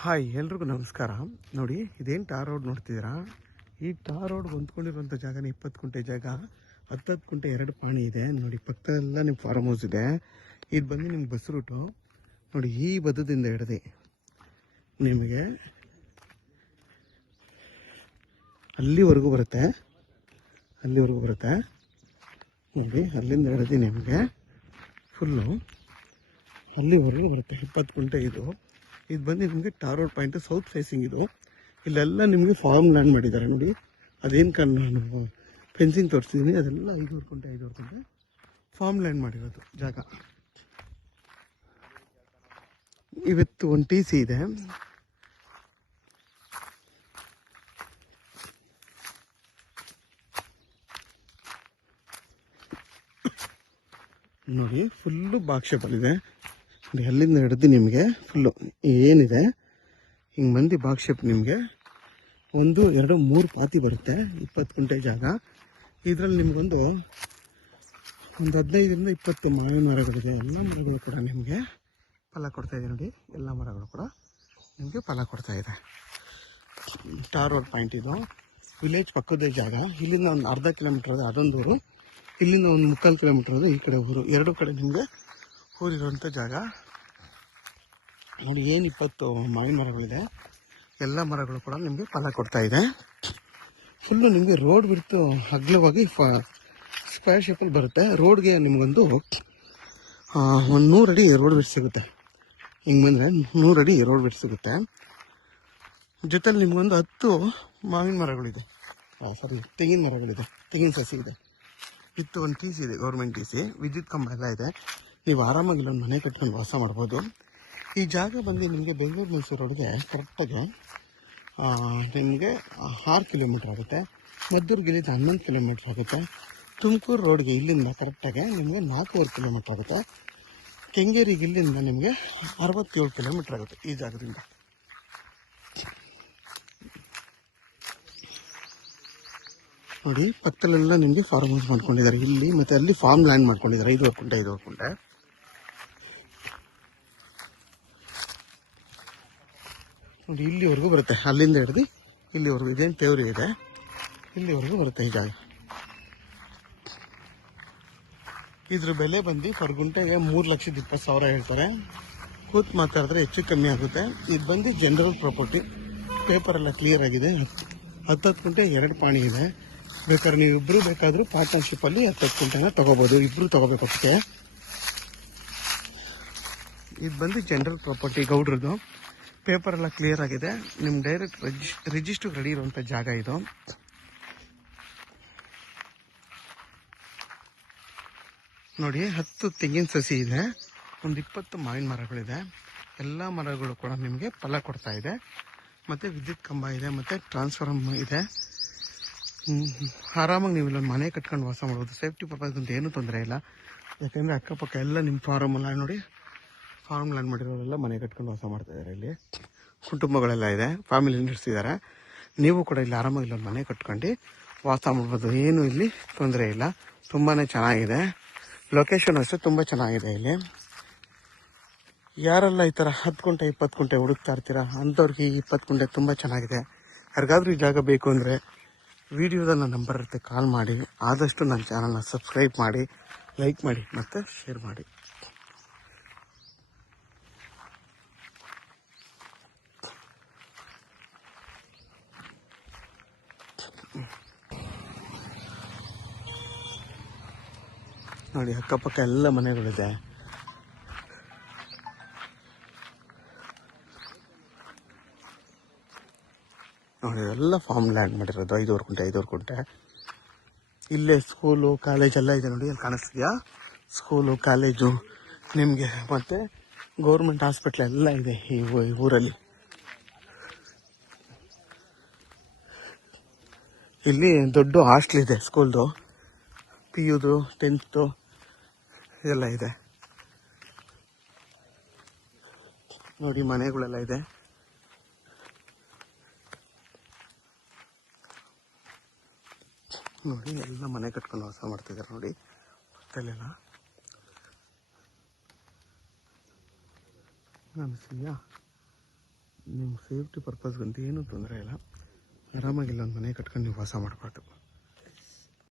Hi ಎಲ್ರಿಗೂ ನಮಸ್ಕಾರ. ನೋಡಿ ಇದೇನು ಟಾರ್ ರೋಡ್ ನೋಡ್ತಿದ್ದೀರಾ? ಈ ಟಾರ್ ರೋಡ್ ಹೊಂದ್ಕೊಂಡಿರುವಂಥ ಜಾಗನೇ 20 ಗುಂಟೆ ಜಾಗ, 10 ಗುಂಟೆ 2 ಪಾಣಿ ಇದೆ. ನೋಡಿ ಪಕ್ಕದೆಲ್ಲ ನಿಮ್ಮ ಫಾರ್ಮ್ ಹೌಸ್ ಇದೆ. ಇದು ಬಂದು ನಿಮ್ಗೆ ಬಸ್ ರೂಟು. ನೋಡಿ ಈ ಬದದಿಂದ ಹಿಡ್ದು ನಿಮಗೆ ಅಲ್ಲಿವರೆಗೂ ಬರುತ್ತೆ. ನೋಡಿ ಅಲ್ಲಿಂದ ಹಿಡ್ದು ನಿಮಗೆ ಫುಲ್ಲು ಅಲ್ಲಿವರೆಗೂ ಬರುತ್ತೆ. 20 ಗುಂಟೆ ಇದು ಬಂದು ನಿಮಗೆ tar road point south facing. ಇದು ಇಲ್ಲೆಲ್ಲ ನಿಮಗೆ ಫಾರ್ಮ್ ಲ್ಯಾಂಡ್ ಮಾಡಿದ್ದಾರೆ. ನೋಡಿ ಅದೇನು ನಾನು ಫೆನ್ಸಿಂಗ್ ತೋರಿಸ್ತಿದ್ದೀನಿ, ಅದೆಲ್ಲ 5 ಗುಂಟೆ ಫಾರ್ಮ್ ಲ್ಯಾಂಡ್ ಮಾಡಿರೋದು ಜಾಗ. ಇವತ್ತು ಒಂದು TC ಇದೆ. ನೋಡಿ ಫುಲ್ಲು ಬಾಕ್ಸ್ ಶೇಪಲ್ಲಿದೆ. ನೋಡಿ ಅಲ್ಲಿಂದ ಹಿಡಿದು ನಿಮಗೆ ಫುಲ್ಲು ಏನಿದೆ ಹಿಂಗೆ ಮಂದಿ ಬಾಕ್ಸ್ ಶೇಪ್. ನಿಮಗೆ 1, 2, 3 ಪಾತಿ ಬರುತ್ತೆ. 20 ಗುಂಟೆ ಜಾಗ. ಇದರಲ್ಲಿ ನಿಮಗೊಂದು 15ರಿಂದ 20 ಮಾವಿನ ಮರಗಳಿದೆ. ಎಲ್ಲ ಮರಗಳು ಕೂಡ ನಿಮಗೆ ಫಲ ಕೊಡ್ತಾಯಿದೆ. ನೋಡಿ ಎಲ್ಲ ಮರಗಳು ಕೂಡ ನಿಮಗೆ ಫಲ ಕೊಡ್ತಾಯಿದೆ. ಟಾರ್ ರೋಡ್ ಪಾಯಿಂಟ್ ಇದು ವಿಲೇಜ್ ಪಕ್ಕದ ಜಾಗ. ಇಲ್ಲಿಂದ ಒಂದು ಅರ್ಧ ಕಿಲೋಮೀಟ್ರ್ ಅದು ಅದೊಂದು ಊರು, ಇಲ್ಲಿಂದ ಒಂದು 3/4 ಕಿಲೋಮೀಟ್ರ್ ಅದು ಈ ಕಡೆ ಊರು. ಎರಡು ಕಡೆ ನಿಮಗೆ ಊರಿರುವಂಥ ಜಾಗ. ನೋಡಿ ಏನು 20 ಮಾವಿನ ಮರಗಳಿದೆ. ಎಲ್ಲ ಮರಗಳು ಕೂಡ ನಿಮಗೆ ಫಲ ಕೊಡ್ತಾ ಇದೆ. ಫುಲ್ಲು ನಿಮಗೆ ರೋಡ್ ಬಿಡ್ತು ಅಗಲವಾಗಿ ಸ್ಕ್ವೇರ್ ಶೇಪಲ್ಲಿ ಬರುತ್ತೆ. ರೋಡ್ಗೆ ನಿಮಗೊಂದು 100 ಅಡಿ ರೋಡ್ ಬಿಟ್ಟು ಸಿಗುತ್ತೆ. ಹಿಂಗೆ ಬಂದರೆ 100 ಅಡಿ ರೋಡ್ ಬಿಟ್ಟು ಸಿಗುತ್ತೆ. ಜೊತೆಲಿ ನಿಮಗೊಂದು 10 ಮಾವಿನ ಮರಗಳಿದೆ, ತೆಂಗಿನ ಮರಗಳಿದೆ, ತೆಂಗಿನ ಸಸಿ ಇದೆ. ವಿತ್ ಒಂದು TC ಇದೆ, ಗೌರ್ಮೆಂಟ್ TC. ವಿದ್ಯುತ್ ಕಂಬ ಎಲ್ಲ ಇದೆ. ನೀವು ಆರಾಮಾಗಿ ಇಲ್ಲೊಂದು ಮನೆ ಕಟ್ಕೊಂಡು ವಾಸ ಮಾಡ್ಬೋದು. ಈ ಜಾಗ ಬಂದು ನಿಮಗೆ ಬೆಂಗಳೂರು ಮೈಸೂರು ರೋಡ್ಗೆ ಕರೆಕ್ಟಾಗಿ ನಿಮಗೆ 6 ಕಿಲೋಮೀಟ್ರ್ ಆಗುತ್ತೆ. ಮದ್ದೂರಿಗೆ ಇಲ್ಲಿಂದ 11 ಕಿಲೋಮೀಟ್ರ್ ಆಗುತ್ತೆ. ತುಮಕೂರು ರೋಡ್ಗೆ ಇಲ್ಲಿಂದ ಕರೆಕ್ಟಾಗಿ ನಿಮಗೆ 4.5 ಕಿಲೋಮೀಟ್ರ್ ಆಗುತ್ತೆ. ಕೆಂಗೇರಿಗೆ ಇಲ್ಲಿಂದ ನಿಮಗೆ 67 ಕಿಲೋಮೀಟ್ರ್ ಆಗುತ್ತೆ ಈ ಜಾಗದಿಂದ. ನೋಡಿ ಪಕ್ಕದಲ್ಲೆಲ್ಲ ನಿಮಗೆ ಫಾರ್ಮ್ ಹೌಸ್ ಮಾಡ್ಕೊಂಡಿದ್ದಾರೆ. ಇಲ್ಲಿ ಮತ್ತು ಅಲ್ಲಿ ಫಾರ್ಮ್ ಲ್ಯಾಂಡ್ ಮಾಡ್ಕೊಂಡಿದ್ದಾರೆ. 5 ಗುಂಟೆ. ನೋಡಿ ಇಲ್ಲಿವರೆಗೂ ಬರುತ್ತೆ. ಅಲ್ಲಿಂದ ಹಿಡಿದು ಇಲ್ಲಿವರೆಗೂ ಇದೇನು ತೇವ್ರಿ ಇದೆ, ಇಲ್ಲಿವರೆಗೂ ಬರುತ್ತೆ ಈ ಜಾಗ. ಇದ್ರ ಬೆಲೆ ಬಂದು ಪರ್ ಗುಂಟೆಗೆ 3,20,000 ಹೇಳ್ತಾರೆ. ಕೂತ್ ಮಾತಾಡಿದ್ರೆ ಹೆಚ್ಚು ಕಮ್ಮಿ ಆಗುತ್ತೆ. ಇದು ಬಂದು ಜನರಲ್ ಪ್ರಾಪರ್ಟಿ. ಪೇಪರೆಲ್ಲ ಕ್ಲಿಯರ್ ಆಗಿದೆ. 10 ಗುಂಟೆ 2 ಪಾಣಿ ಇದೆ. ಬೇಕಾದ್ರೆ ನೀವು ಇಬ್ಬರು ಬೇಕಾದರೂ ಪಾರ್ಟ್ನರ್ಶಿಪ್ಪಲ್ಲಿ 10 ಗುಂಟೆನ ತೊಗೋಬೋದು. ಇಬ್ಬರು ತೊಗೋಬೇಕಷ್ಟೇ. ಇದು ಬಂದು ಜನರಲ್ ಪ್ರಾಪರ್ಟಿ ಗೌಡ್ರದ್ದು. ಪೇಪರೆಲ್ಲ ಕ್ಲಿಯರ್ ಆಗಿದೆ. ನಿಮ್ಮ ಡೈರೆಕ್ಟ್ ರಿಜಿಸ್ಟ್ರಿಗೆ ರೆಡಿ ಇರುವಂಥ ಜಾಗ ಇದು. ನೋಡಿ 10 ತೆಂಗಿನ ಸಸಿ ಇದೆ, ಒಂದು 20 ಮಾವಿನ ಮರಗಳಿದೆ. ಎಲ್ಲ ಮರಗಳು ಕೂಡ ನಿಮಗೆ ಫಲ ಕೊಡ್ತಾ ಇದೆ. ಮತ್ತು ವಿದ್ಯುತ್ ಕಂಬ ಇದೆ, ಮತ್ತು ಟ್ರಾನ್ಸ್ಫಾರ್ಮ್ ಇದೆ. ಆರಾಮಾಗಿ ನೀವು ಇಲ್ಲೊಂದು ಮನೆ ಕಟ್ಕೊಂಡು ವಾಸ ಮಾಡ್ಬೋದು. ಸೇಫ್ಟಿ ಪರ್ಪಸ್ ಅಂತ ಏನೂ ತೊಂದರೆ ಇಲ್ಲ. ಯಾಕೆಂದರೆ ಅಕ್ಕಪಕ್ಕ ಎಲ್ಲ ನಿಮ್ಮ ಫಾರಮೆಲ್ಲ ನೋಡಿ, ಫಾರ್ಮ್ ಲ್ಯಾಂಡ್ ಮಾಡಿರೋರೆಲ್ಲ ಮನೆ ಕಟ್ಕೊಂಡು ವಾಸ ಮಾಡ್ತಾಯಿದ್ದಾರೆ. ಇಲ್ಲಿ ಕುಟುಂಬಗಳೆಲ್ಲ ಇದೆ, ಫ್ಯಾಮಿಲಿ ನಡೆಸಿದ್ದಾರೆ. ನೀವು ಕೂಡ ಇಲ್ಲಿ ಆರಾಮಾಗಿ ಇಲ್ಲೊಂದು ಮನೆ ಕಟ್ಕೊಂಡು ವಾಸ ಮಾಡ್ಬೋದು. ಏನು ಇಲ್ಲಿ ತೊಂದರೆ ಇಲ್ಲ. ತುಂಬಾ ಚೆನ್ನಾಗಿದೆ. ಲೊಕೇಶನ್ ಅಷ್ಟೇ ತುಂಬ ಚೆನ್ನಾಗಿದೆ. ಇಲ್ಲಿ ಯಾರೆಲ್ಲ ಈ ಥರ 10 ಗುಂಟೆ 20 ಗುಂಟೆ ಹುಡುಕ್ತಾ ಇರ್ತೀರ ಅಂಥವ್ರಿಗೆ 20 ಗುಂಟೆ ತುಂಬ ಚೆನ್ನಾಗಿದೆ. ಯಾರಿಗಾದ್ರೂ ಈ ಜಾಗ ಬೇಕು ಅಂದರೆ ವಿಡಿಯೋದಲ್ಲಿ ನನ್ನ ನಂಬರ್ ಇರುತ್ತೆ, ಕಾಲ್ ಮಾಡಿ. ಆದಷ್ಟು ನನ್ನ ಚಾನಲ್ನ ಸಬ್ಸ್ಕ್ರೈಬ್ ಮಾಡಿ, ಲೈಕ್ ಮಾಡಿ ಮತ್ತು ಶೇರ್ ಮಾಡಿ. ನೋಡಿ ಅಕ್ಕಪಕ್ಕ ಎಲ್ಲ ಮನೆಗಳಿದೆ. ನೋಡಿ ಎಲ್ಲ ಫಾರ್ಮ್ ಲ್ಯಾಂಡ್ ಮಾಡಿರೋದು. 5 ಗುಂಟೆ. ಇಲ್ಲೇ ಸ್ಕೂಲು ಕಾಲೇಜೆಲ್ಲ ಇದೆ. ನೋಡಿ ಅಲ್ಲಿ ಕಾಣಿಸ್ತಿದೆಯಾ? ಸ್ಕೂಲು ಕಾಲೇಜು ನಿಮಗೆ, ಮತ್ತು ಗೌರ್ಮೆಂಟ್ ಹಾಸ್ಪಿಟ್ಲ್ ಎಲ್ಲ ಇದೆ ಈ ಊರಲ್ಲಿ. ಇಲ್ಲಿ ದೊಡ್ಡ ಹಾಸ್ಟ್ಲ್ ಇದೆ, ಸ್ಕೂಲ್ದು, PUದು 10th ಇದೆಲ್ಲ ಇದೆ. ನೋಡಿ ಮನೆಗಳೆಲ್ಲ ಇದೆ. ನೋಡಿ ಎಲ್ಲ ಮನೆ ಕಟ್ಕೊಂಡು ವಾಸ ಮಾಡ್ತಿದ್ದಾರೆ. ನೋಡಿ ಪಕ್ಕದಲ್ಲೆಲ್ಲ ಕಾಣಿಸ್ತಿದೆಯಾ? ನಿಮ್ಮ ಸೇಫ್ಟಿ ಪರ್ಪಸ್ಗಂತ ಏನೂ ತೊಂದರೆ ಇಲ್ಲ. ಆರಾಮಾಗಿ ಇಲ್ಲೊಂದು ಮನೆ ಕಟ್ಕೊಂಡು ನೀವು ವಾಸ ಮಾಡ್ಬೋದು.